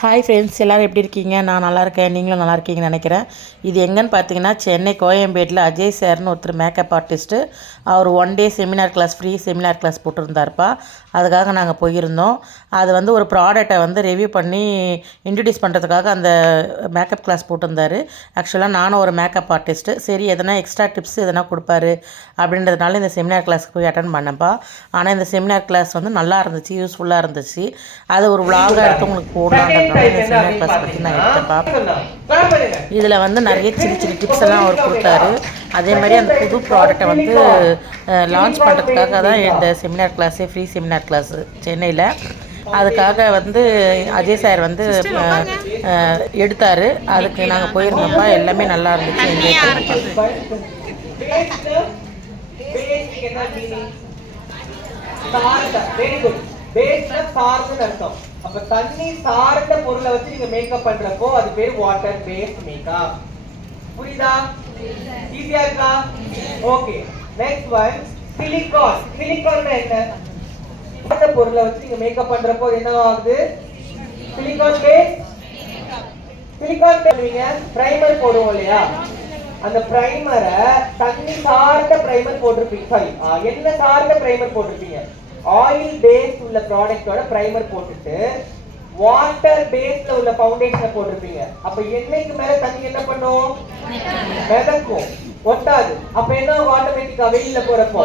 Hi friends, எல்லோரும் எப்படி இருக்கீங்க? நான் நல்லா இருக்கேன். நீங்களும் நல்லா இருக்கீங்கன்னு நினைக்கிறேன். இது எங்கன்னு பார்த்தீங்கன்னா, சென்னை கோயம்பேட்டில் அஜய் சார்னு ஒருத்தர் மேக்கப் ஆர்டிஸ்ட்டு. அவர் 1 day seminar class, free seminar class போட்டிருந்தாருப்பா. அதுக்காக நாங்கள் போயிருந்தோம். அது வந்து ஒரு ப்ராடக்டை வந்து ரிவ்யூ பண்ணி இன்ட்ரடியூஸ் பண்ணுறதுக்காக அந்த மேக்கப் கிளாஸ் போட்டிருந்தாரு. ஆக்சுவலாக நானும் ஒரு மேக்கப் ஆர்டிஸ்ட்டு. சரி, எதனா எக்ஸ்ட்ரா டிப்ஸ் எதனா கொடுப்பாரு அப்படின்றதுனால இந்த செமினார் கிளாஸ்க்கு போய் அட்டன் பண்ணேன்ப்பா. ஆனால் இந்த செமினார் கிளாஸ் வந்து நல்லா இருந்துச்சு, யூஸ்ஃபுல்லாக இருந்துச்சு. அது ஒரு விலாகாக எடுத்து உங்களுக்கு போடலான்ற செமினார் கிளாஸ் பற்றி நான் எடுத்தேன்ப்பா. இதில் வந்து நிறைய சின்ன சின்ன டிப்ஸ் எல்லாம் அவர் கொடுத்தாரு. அதே மாதிரி அந்த புது ப்ராடக்டை வந்து லான்ச் பண்ணுறதுக்காக தான் இந்த செமினார் கிளாஸே, ஃப்ரீ செமினார் கிளாஸு சென்னையில். அதுக்காக வந்து அஜய் சார் வந்து எடுத்தார். அதுக்கு நாங்கள் போயிருந்தோம்ப்பா. எல்லாமே நல்லா இருந்துச்சு, என்ஜாய் பண்ணிப்போம். அப்ப தண்ணி சார்ந்த பொருளை வச்சு நீங்க மேக்கப் பண்றப்போ அது பேர் வாட்டர் பேஸ்ட் மேக்கப். புரியுதா? ஈஸியா இருக்கா? Okay. Next one, silicone. Silicone என்ன? அந்த பொருளை வச்சு நீங்க மேக்கப் பண்றப்போ என்ன ஆகுது? Silicone paste. சிலிகான் பண்ணுவீங்க, பிரைமர் போடுவோம் இல்லையா? அந்த பிரைமரை தண்ணி சார்ந்த பிரைமர் போட்டிருப்பீங்க. சாரி, என்ன சார்ந்த பிரைமர் போட்டிருப்பீங்க? ஆயில் பேஸ் உள்ள ப்ராடக்ட்டோட பிரைமர் போட்டுட்டு வாட்டர் பேஸ்ல உள்ள ஃபவுண்டேஷனை போட்டிருப்பீங்க. அப்ப எண்ணெய்க்கு மேல தண்ணி என்ன பண்ணும்? மிதக்கும், ஒட்டாது. அப்ப என்ன ஆட்டோமேட்டிக்கா வெயில்ல போறப்போ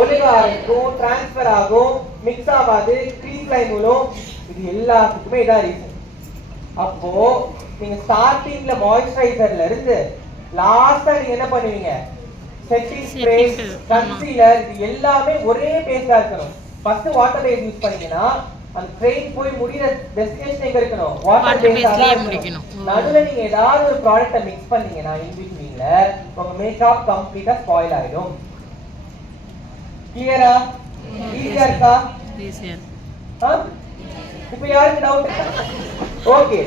ஒழுக ஆரம்பிக்கும், டிரான்ஸ்பர் ஆகும், மிக்ஸ் ஆகாது, க்ரீஸ் லைன் விழும். இது எல்லாத்துக்குமே இதான் ரீசன். அப்போ நீங்க ஸ்டார்டிங்ல மாய்ஸ்சரைசர்ல இருந்து லாஸ்டா நீங்க என்ன பண்ணுவீங்க? செட்டிங் ஸ்ப்ரே, கன்சீலர், இது எல்லாமே ஒரே பேஸா இருக்கணும். ஃபர்ஸ்ட் வாட்டர் பேஸ் யூஸ் பண்ணீங்கன்னா அந்த ட்ரெயின் போய் முடிற டெஸ்டினேஷன் எங்க இருக்கணும்? வாட்டர் பேஸ்லயே முடிக்கணும். நடுவுல நீங்க ஏதாவது ஒரு ப்ராடக்ட்ட மிக்ஸ் பண்ணீங்கன்னா இன் பிட்வீன்ல உங்க மேக்கப் கம்ப்ளீட்டா ஸ்பாயில் ஆயிடும். கிளியரா? ஈஸியா இருக்கா? ஈஸியா. இப்போ யாருக்கு டவுட்? ஓகே.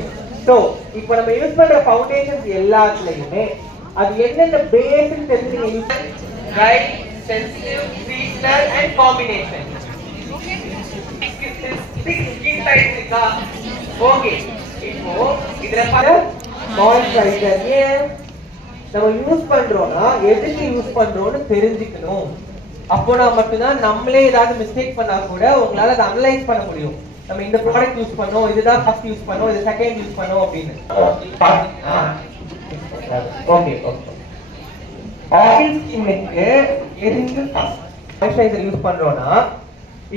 சோ இப்போ நம்ம யூஸ் பண்ற ஃபவுண்டேஷன்ஸ் எல்லாத்துலயுமே அது என்னென்ன பேஸ்னு தெரிஞ்சுக்கணும். Right, sensitive, seasonal and combination. Skin type இருக்கா? ஓகே. இப்போ இதுல பாரு, மாய்ஸ்சரைசர் ஏன் நம்ம யூஸ் பண்றோம்னா எதுக்கு யூஸ் பண்றோம்னு தெரிஞ்சுக்கணும். அப்போனா மட்டும்தான் நம்மளே ஏதாவது மிஸ்டேக் பண்ணா கூட உங்களால அதை அனலைஸ் பண்ண முடியும். நம்ம இந்த ப்ராடக்ட் யூஸ் பண்ணோம், இதுதான் ஃபர்ஸ்ட் யூஸ் பண்ணோம், இது செகண்ட் யூஸ் பண்ணோம் அப்படின்னு. Okay okay. ஆயில் ஸ்கின்னுக்கு எதுக்கு மாய்ஸ்சரைசர் யூஸ் பண்றோம்னா,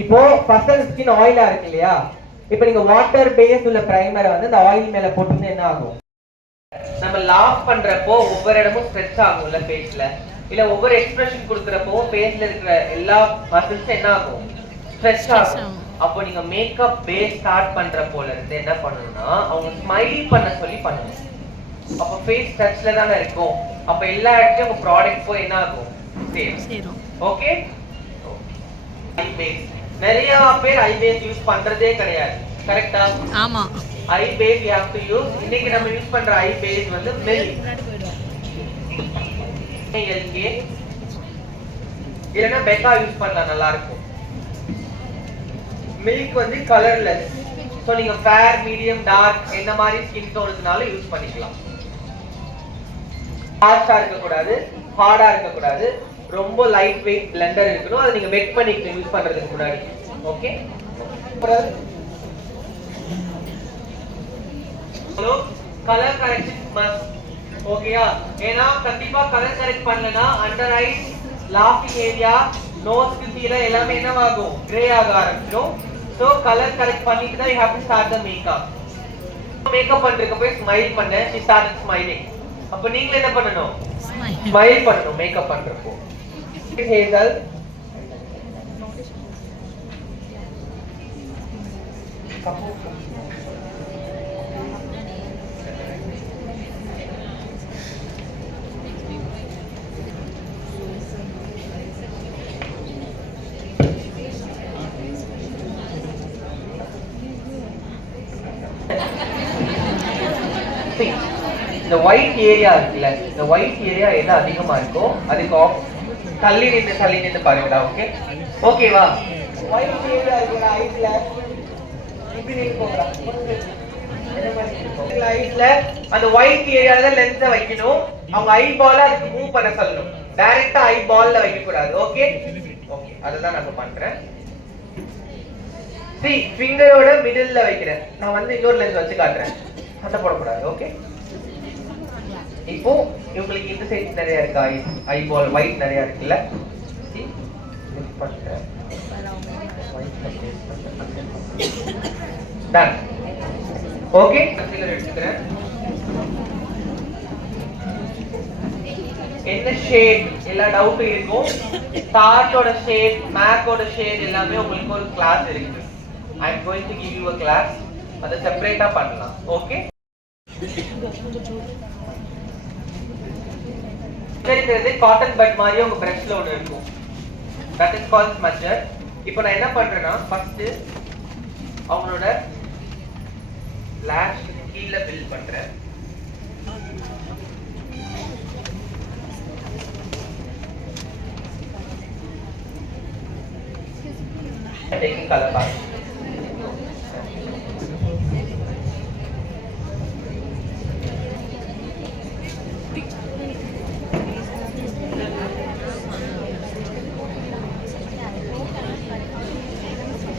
இப்போ ஃபர்ஸ்ட் அந்த ஸ்கின் ஆயிலா இருக்கு இல்லையா? இப்போ நீங்க வாட்டர் பேஸ் உள்ள பிரைமரை வந்து அந்த ஆயில் மேல போட்டீங்கன்னா என்ன ஆகும்? நம்ம லாஃப் பண்றப்போ ஒவ்வொரு இடமும் ஸ்ட்ரெச் ஆகும்ல ஃபேஸ்ல, இல்ல ஒவ்வொரு எக்ஸ்பிரஷன் கொடுக்கறப்போ ஃபேஸ்ல இருக்கிற எல்லா மசில்ஸும் என்ன ஆகும்? ஸ்ட்ரெச் ஆகும். அப்போ நீங்க மேக்கப் பேஸ் ஸ்டார்ட் பண்றப்போல இருந்து என்ன பண்ணணும்னா அவங்க ஸ்மைல் பண்ண சொல்லி பண்ணணும். அப்ப ஃபேஸ் டச்ல தான இருக்கும். அப்ப எல்லா இடத்துலயும் உங்க ப்ராடக்ட் போய் என்ன ஆகும்? சேரும். ஓகே. ஐ பேஸ் நிறைய பேர் ஐ பேஸ் யூஸ் பண்றதே கிடையாது. கரெக்ட்டா? ஆமா. Eye base you have to use. இன்னைக்கு நம்ம யூஸ் பண்ற ஐ பேஸ் வந்து மில்க், எல்கே இல்லனா பெக்கா யூஸ் பண்ணலாம், நல்லா இருக்கும். மில்க் வந்து கலர்லெஸ். சோ நீங்க ஃபேர், மீடியம், டார்க் என்ன மாதிரி ஸ்கின் டோனுக்குனாலும் யூஸ் பண்ணிக்கலாம். ஹார்ஷா இருக்க கூடாது, ஹார்டா இருக்க கூடாது, ரொம்ப லைட் வெயிட் பிளெண்டர் இருக்கணும். அதை நீங்க வெட் பண்ணிட்டு யூஸ் பண்றதுக்கு முன்னாடி. Okay. Hello, colour correction must. ஓகேயா? ஏனா கண்டிப்பா கலர் கரெக்ட் பண்ணலனா அண்டர் ஐஸ், லாஃபிங் ஏரியா, நோஸ்க்கு கீழ எல்லாமே என்னவாகும்? கிரே ஆக ஆரம்பிச்சிடும். சோ கலர் கரெக்ட் பண்ணிட்டு தான் you have to start the makeup. Makeup பண்றதுக்கு போய் ஸ்மைல் பண்ண, she started smiling. அப்ப நீங்க என்ன பண்ணணும்? ஸ்மைல் பண்ணணும் மேக்கப் பண்றப்போ. ஹேசல் இந்த ஒயிட் ஏரியா இருக்குல்ல, இந்த ஒயிட் ஏரியா எது அதிகமா இருக்கோ அதுக்கு தள்ளி நின்று பாருங்கடா. ஓகே, ஓகேவா? ஒயிட் ஏரியா இருக்குடா ஐஸ்ல, இப்படி நின்னு போங்கடா. ஐஸ்ல அந்த ஒயிட் ஏரியால லென்ஸை வைக்கணும். அவங்க ஐ பால அதுக்கு மூவ் பண்ண சொல்லணும். டைரக்டா ஐ பால்ல வைக்க கூடாது. ஓகே ஓகே, அதுதான் நான் பண்றேன். சி ஃபிங்கரோட மிடில்ல வைக்கிறேன். நான் வந்து இன்னொரு லென்ஸ் வச்சு காட்டுறேன். சண்டை போடக்கூடாது. ஓகே, இப்போ உங்களுக்கு இந்த சைடு நிறைய இருக்கு. ஐ பால் ஒயிட் நிறைய இருக்குல்ல. சி லிஃப்ட் பண்றேன். டன். ஓகே, கன்சீலர் எடுத்துக்கிறேன். என்ன ஷேட் எல்லா டவுட்டும் இருக்கும். ஸ்டார்ட்டோட ஷேட், மேக்கோட ஷேட் எல்லாமே உங்களுக்கு ஒரு கிளாஸ் இருக்கு. I am going to give you a class. அத செப்பரேட்டா பண்ணலாம். ஓகே, இது காட்டன் பட் மாதிரி உங்க பிரஷ்ல ஒன்னு இருக்கும். that is called smudger. இப்போ நான் என்ன பண்றேன்னா ஃபர்ஸ்ட் அவங்களோட லாஷ் கீழ பில்ட் பண்றேன். taking color back.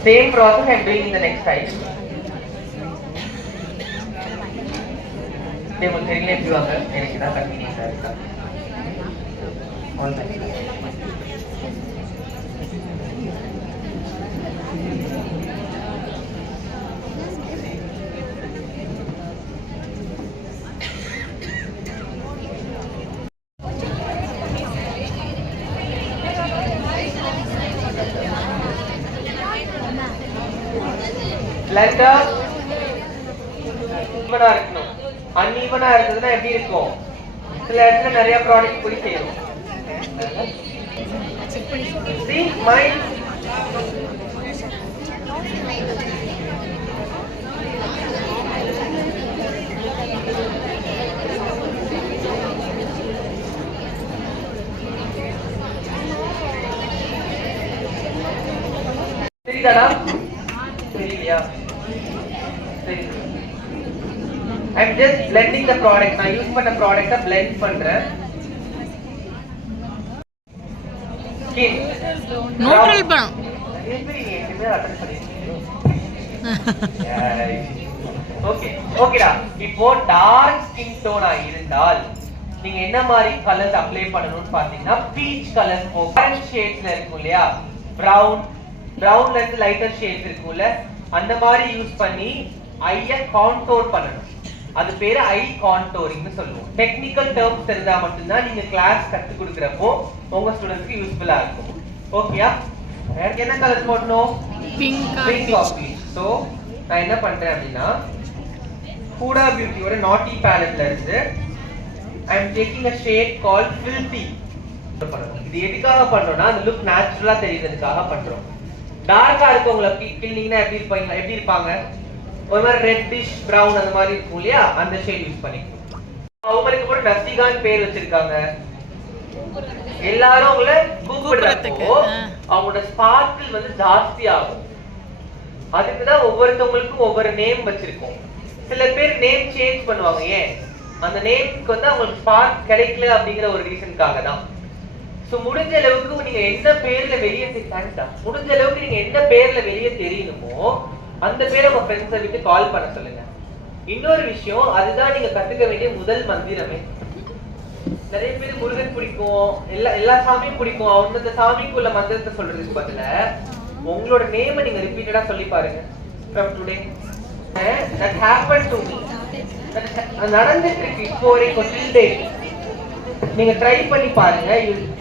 Same process I am doing in the next side. They will really do a எனக்கு தான் கன்வீனியன்ட்டா இருக்கா. All that. பிளண்டா ஈவனா இருக்கணும். அன்ஈவனா இருந்ததுன்னா எப்படி இருக்கும்? சில இடத்துல நிறைய ப்ராடக்ட் போய் சேரும். See my சரிதானா? சரியா? சரி. I am just blending the product. நான் யூஸ் பண்ண ப்ராடக்ட்ட blend பண்றேன். Skin. நியூட்ரல் பணம். எப்படி நீ எப்பவுமே அட்டெண்ட் பண்ணிருக்கீங்க? ஓகே ஓகேடா. இப்போ டார்க் ஸ்கின் டோனா இருந்தால் நீங்க என்ன மாதிரி கலர்ஸ் அப்ளை பண்ணணும்னு பாத்தீங்கன்னா பீச் கலர் ஆரஞ்சு ஷேட்ஸ்ல இருக்கும் இல்லையா, பிரவுன்ல இருந்து லைட்டர் ஷேட்ஸ் இருக்கும்ல, அந்த மாதிரி யூஸ் பண்ணி ஐய கான்டோர் பண்ணணும். அது பேரு ஐ கான்டோரிங்னு சொல்லுவோம். டெக்னிக்கல் டேர்ம்ஸ் தெரிஞ்சா மட்டும்தான் நீங்க கிளாஸ் கத்து கொடுக்கறப்போ உங்க ஸ்டூடண்ட்ஸ்க்கு யூஸ்ஃபுல்லா இருக்கும். ஓகேயா? என்ன கலர் போடணும்? Pink of beach. சோ நான் என்ன பண்றேன் அப்படின்னா ஹூடா பியூட்டியோட நாட்டி பேலட்ல இருந்து I am taking a shade called filthy. இது எதுக்காக பண்றோம்னா அந்த லுக் நேச்சுரலா தெரியுதுக்காக பண்றோம். டார்க்கா இருக்கவங்கள கில்லிங்னா எப்படி இருப்பாங்க? ஒரு மாதிரி ரெட்டிஷ் பிரவுன் அந்த மாதிரி இருக்கும் இல்லையா, அந்த ஷேட் யூஸ் பண்ணிக்கணும். அவங்களுக்கு கூட டஸ்டிகான் பேர் வச்சிருக்காங்க. எல்லாரும் அவங்கள கூப்பிடுறப்போ அவங்களோட ஸ்பார்க்கிள் வந்து ஜாஸ்தி ஆகும். அதுக்கு தான் ஒவ்வொருத்தவங்களுக்கும் ஒவ்வொரு நேம் வச்சிருக்கோம். சில பேர் நேம் சேஞ்ச் பண்ணுவாங்க. ஏன்? அந்த நேம்க்கு வந்து அவங்களுக்கு ஸ்பார்க் கிடைக்கல அப்படிங்கிற ஒரு ரீசனுக்காக தான். சோ முடிஞ்ச அளவுக்கு நீங்க என்ன பேர்ல வெளியே முடிஞ்ச அளவுக்கு நீங்க என்ன பேர்ல வெளியே தெரியணுமோ அந்த பேரை உங்க ஃப்ரெண்ட்ஸை விட்டு கால் பண்ண சொல்லுங்க. இன்னொரு விஷயம், அதுதான் நீங்க கத்துக்க வேண்டிய முதல் மந்திரமே. நிறைய பேர் முருகன் பிடிக்கும், எல்லா சாமியும் பிடிக்கும், அந்த சாமிக்குள்ள மந்திரத்தை சொல்றதுக்கு பதில உங்களோட நேமை நீங்க ரிப்பீட்டடா சொல்லி பாருங்க. From today that happened to me, நடந்துட்டு இருக்கு இப்போ வரைக்கும் till date. நீங்க ட்ரை பண்ணி பாருங்க.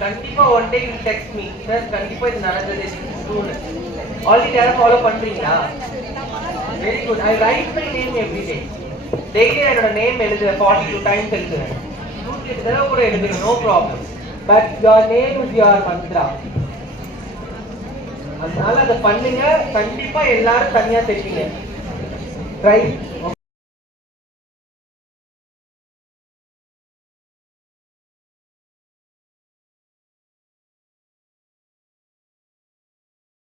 கண்டிப்பா one day you text me, sir கண்டிப்பா இது நடந்தது ஆல்ரெடி யாரும் ஃபாலோ பண்றீங்களா? Very good. I write my name every day. Daily என்னோட நேம் எழுதுவேன், 42 டைம்ஸ் எழுதுவேன். 108 தடவை கூட எழுதுவேன், no problem. But your name is your mantra. அதனால அதை பண்ணுங்க. கண்டிப்பா எல்லாரும் தனியா தெரியுங்க. ட்ரை.